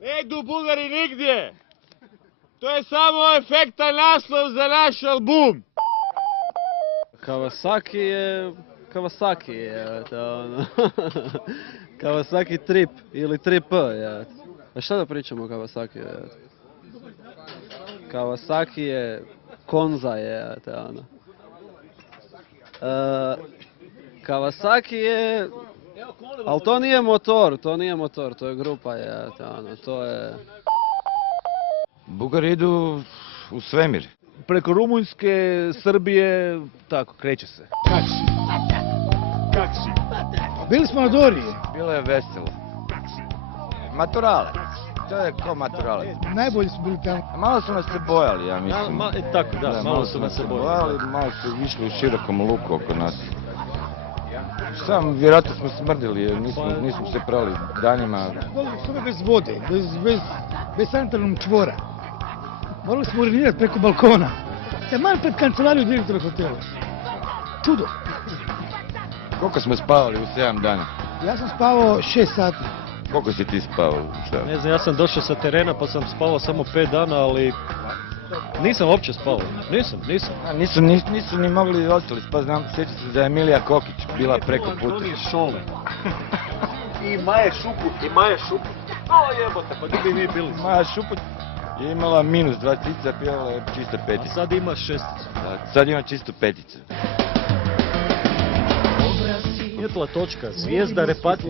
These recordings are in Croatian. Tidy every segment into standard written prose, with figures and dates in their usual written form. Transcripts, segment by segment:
Ne idu Bugari nigdje. To je samo efektan naslov za naš album. Kawasaki je... Kawasaki je, ono... Kawasaki Trip ili 3P, je. A šta da pričamo o Kawasaki, je? Kawasaki je... Konza je, ono... Kawasaki je... Ali to nije motor, to je grupa, je, ono, to je... Bugari idu u svemir. Preko Rumunjske, Srbije, tako, kreće se. Kaksi. Bili smo na Dori. Bilo je veselo. Maturale. To je ko maturale. Najbolji su bili tamo. Malo su nas se bojali, ja mislim. Tako, da, malo su nas se bojali. Malo su išli u širokom luku oko nas. Sam, vjerojatno smo smrdili, jer nismo se prali danima. Sobe bez vode, bez sanitarnog čvora. Morali smo urinirati preko balkona. Taman pred kancelariju direktora hotela. Čudo. Koliko smo spavali u 7 dana? Ja sam spavao 6 sati. Koliko si ti spavao? Šta? Ne znam, ja sam došao sa terena pa sam spavao samo 5 dana, ali nisam uopće spavao. Nisam. Nisu ni mogli ostali spavati, znam, sjećam se da je Emilija Kokić bila preko puta. On je šole. I Maja Šupu. O jebote, pa gdje bi mi bili? Maja Šupu je imala minus 2 cica, pjevala je čista A petica. sad ima 6. Sad ima čistu peticu. Svjetla točka, zvijezda repatica.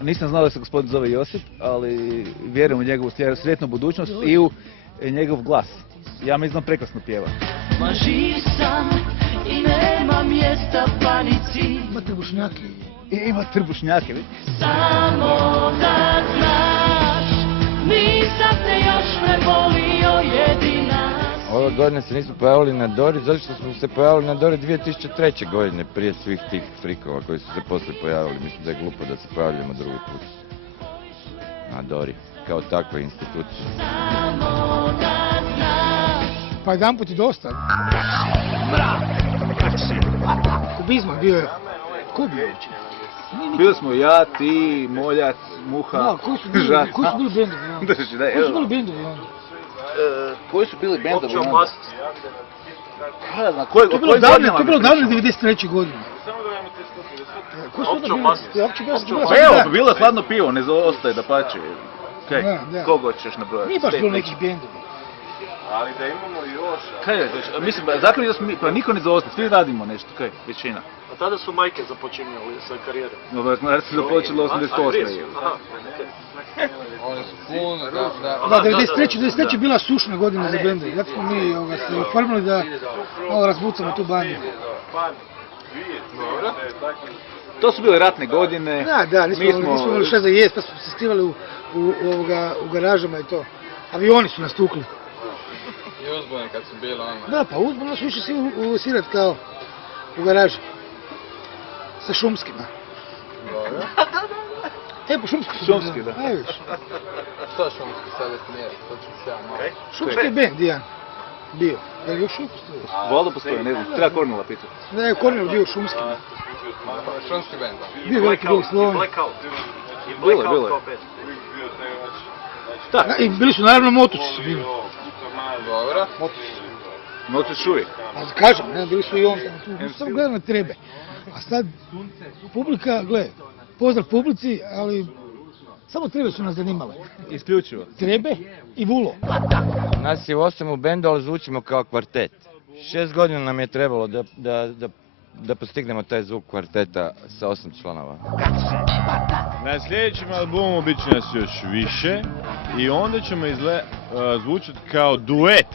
Nisam znao da se gospodin zove Josip, ali vjerujem u njegovu sretnu budućnost i u njegov glas. Ja mislim prekrasno pjeva. Ma živ sam i nema mjesta panici. Ima trbušnjake. Ima trbušnjake, vidi. Samo da znaš, nisam te još prebolio jedina. Ove godine se nismo pojavili na Dori, zato što smo se pojavili na Dori 2003. godine, prije svih tih frikova koji su se poslije pojavili. Mislim da je glupo da se pojavljamo drugi put na Dori, kao takve institucije. Samo da znaš. Pa jedan put je dosta. Kubizma bio je. Kubi je uopće. Bili smo ja, ti, Moljac, Muha, Da, koji su bili bendovi onda? Koji su bili bendovi onda? Koji su bili bendovi onda? To je bilo davno 93. godine. Koji su onda bili? Opće Bast. Pa evo, bilo je hladno pivo, ne ostaje da pače. Da. Koga ćeš nabrojati? Nije baš bilo nekih bendovi. Ali da imamo još... Kaj je, mislim, zakon je da smo mi, pa niko ne zaostaje, svi radimo nešto, kaj, većina. A tada su majke započinjali sa karijerom. No, ja sam započelo 88. Oni su puno, Da, 93. je bila sušna godina za bendove. Zato smo mi se oformili da malo razbucamo tu bandu. To su bile ratne godine. Da, nismo imali šta za jest, pa smo se skrivali u garažama i to. Avioni su nas tukli. I uzbune kad su bile ono. Da, pa uzbune su išli svi usirat kao u garaži. Sa šumskima. Dobro. Po šumski su. Šumski, da. Najviše. Što šumski sad definirati? To ću se ja malo. Šumski je bend, jedan. Bio. Da li još uvijek postoji? Voda postoji, ne znam, treba Kornela pitati. Ne, Kornel bio u šumskim. Šumski bend. Bio veliki bog Slovenije. Bilo je. I bili su naravno motoci su bili. Dobro. Moći šuvijek. Pa kažem, ne, bili su i on. Samo gledam na trebe. A sad, publika, gled, pozdrav publici, ali samo trebe su nas zanimale. Isključivo. Trebe i vulo. Nas je 8 u bendu, ali zvučimo kao kvartet. 6 godina nam je trebalo da postignemo taj zvuk kvarteta sa 8 članova. Na sljedećem albumu bit će nas još više i onda ćemo zvučati kao duet.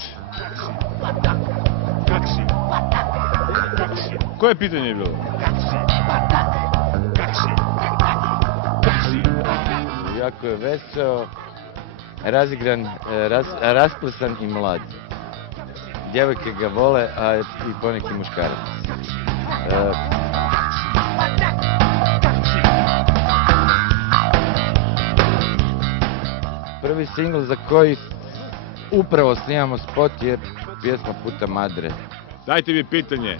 Koje pitanje je bilo? Jako je veseo, razigran, rasplesan i mlad. Djevojke ga vole, a i poneki muškarac. Prvi singl za koji upravo snimamo spot je pjesma Puta Madre. Dajte mi pitanje.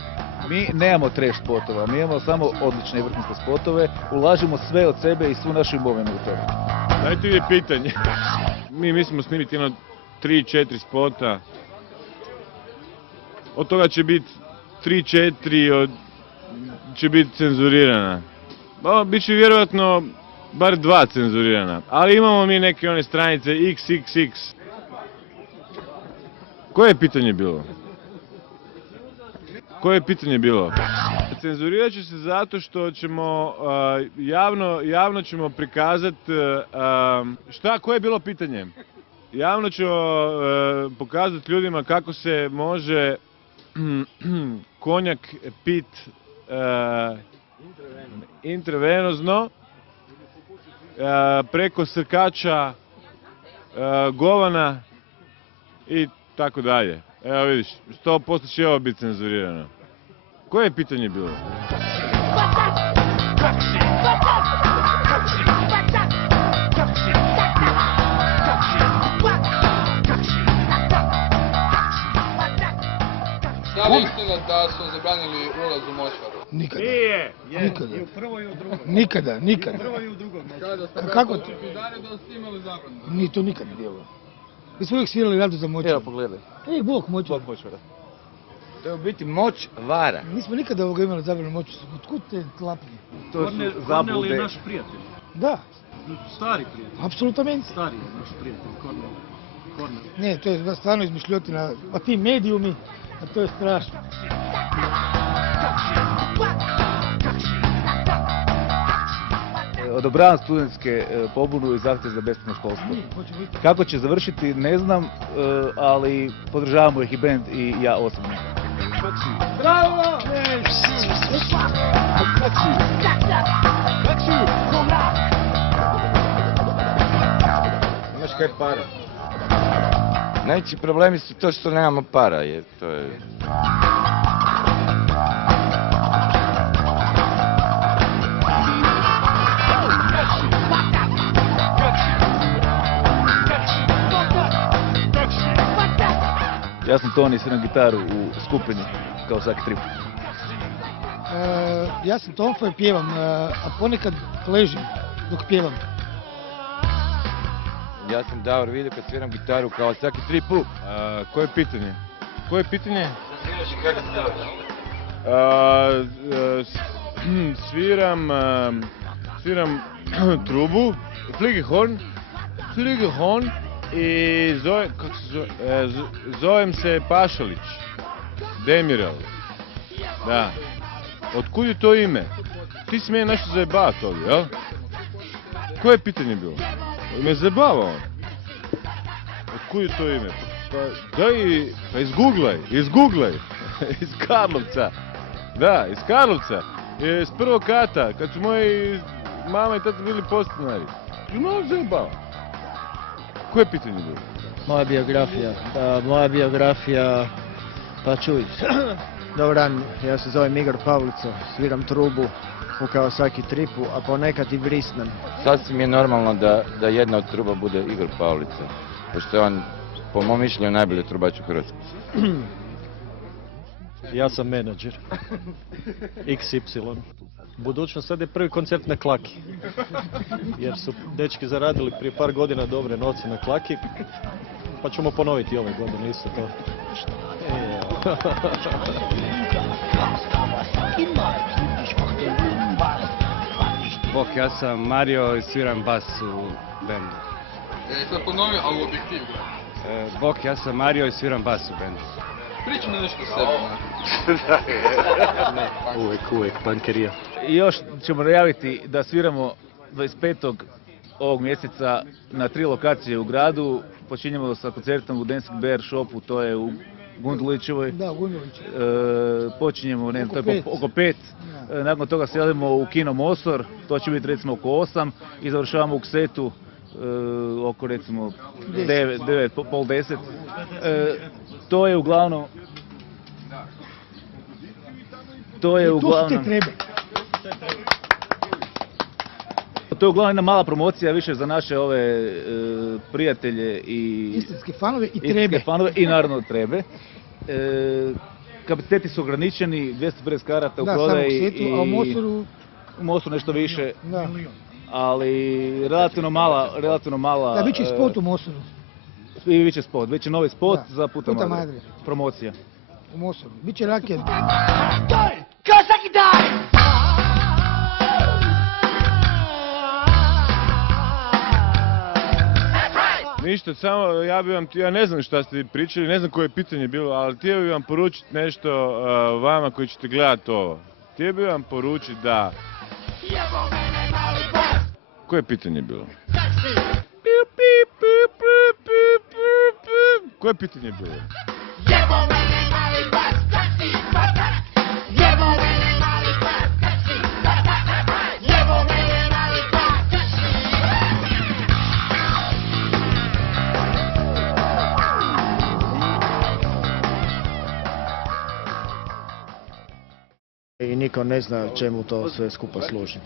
Mi nemamo trash spotova, mi imamo samo odlične i vrhunske spotove, ulažemo sve od sebe i svu našu imovinu u to. Dajte mi pitanje. Mi mislimo snimiti 3-4 spota. Od toga će biti 3-4 će biti cenzurirana. Biće vjerojatno bar 2 cenzurirana. Ali imamo mi neke one stranice XXX. Koje je pitanje bilo? Koje je pitanje bilo? Cenzurirat će se zato što ćemo javno ćemo prikazati koje je bilo pitanje? Javno ćemo pokazati ljudima kako se može konjak pit intravenozno preko srkača govana i tako dalje. Evo vidiš, 100% će ovo biti cenzurirano. Koje je pitanje bilo? Da li je istina da su zabranili ulaz u močvaru? Nikada. Nije! Nikada. I u prvo i u drugo. Nikada, nikada. Prvo i u drugom. Kako? Dalje da ste imali zabranu? Nije to nikad bilo. Mi smo uvijek svirali radu za moćvar. Evo, pogledaj. Bog moćvar. Bog močvara. To je u biti moć vara. Nismo nikada imali zabranu moćvar. Otkud te tlapnje? To su zablude. Kornel je naš prijatelj, Da, stari prijatelj, apsolutamente. stari je naš prijatelj, Kornel. Ne, to je stvarno izmišljotina. A ti medijumi, a to je strašno. Odobravam studentske pobunu i zahtjev za besplatno školstvo. Kako će završiti ne znam, ali podržavamo ih i band i ja osobno. Imaš kaj para? Najveći problemi su to što nemamo para, to je... Ja sam Toni, sviram gitaru u skupini kao Saki Trip. Ja sam Tonfa i pjevam, a ponekad ležim dok pjevam. Ja sam Davor Vidio kad sviram gitaru kao Saki Tripu. Koje je pitanje? Koje je pitanje? Sviram trubu, Flügelhorn i zovem se Pašalić, Demirel. Da. Otkud je to ime? Ti si meni nešto zajebavati ovdje, jel? Koje je pitanje bilo? Me zajebava on. Otkud je to ime? Pa izguglaj. Iz Karlovca. Da, iz Karlovca. S prvog kata, kad su moji mama i tata bili podstanari. I malo zajebava. Koje je pitanje bilo? Moja biografija, pa čuj. Dobar dan, ja se zovem Igor Pavlica, sviram trubu u Kawasaki Tripu, a ponekad i vrisnem. Sasvim je normalno da jedna od truba bude Igor Pavlica, pošto je on, po mom mišljenju, najbolji trubač u Hrvatskoj. Ja sam menadžer, XY. Budućnost sad je prvi koncert na Klaki, jer su dečki zaradili prije par godina dobre novce na Klaki, pa ćemo ponoviti ove godine isto to. Bok, ja sam Mario i sviram bas u bendu. Sad ponovi, ali u objektiv. Bok, ja sam Mario i sviram bas u bendu. Pričaj mi nešto o sebi. Uvijek, pankerija. I još ćemo najaviti da sviramo 25. ovog mjeseca na 3 lokacije u gradu. Počinjemo sa koncertom u Dancing Bear Shopu, to je u Gundulićevoj. Da, Gundulićevoj. Počinjemo, ne znam, to je oko 5. Nakon toga selimo u Kino Mosor, to će biti recimo oko 8. I završavamo u Ksetu oko recimo 9, pol 10. To je uglavnom... To je uglavnom... To je uglavnom jedna mala promocija, više za naše ove prijatelje i... Istinske fanove i trebe. I naravno trebe. Kapaciteti su ograničeni, 250 karata u prodaji. Da, samo u Ksetu, a u Mosoru... U Mosoru nešto više. Da. ali relativno mala... Da, bit će spot u Mosoru. I bit će spot, bit će novi spot Da, za Puta Puta Madre. Madre. Promocija. U Mosoru. Biće raket. Kawasaki die! Ništa, samo ja ne znam šta ste pričali, ne znam koje je pitanje bilo, ali htio bih vam poručiti nešto vama koji ćete gledati ovo. Htio bih vam poručiti da... Koje je pitanje bilo? Koje je pitanje bilo? I niko ne zna čemu to sve skupa služi.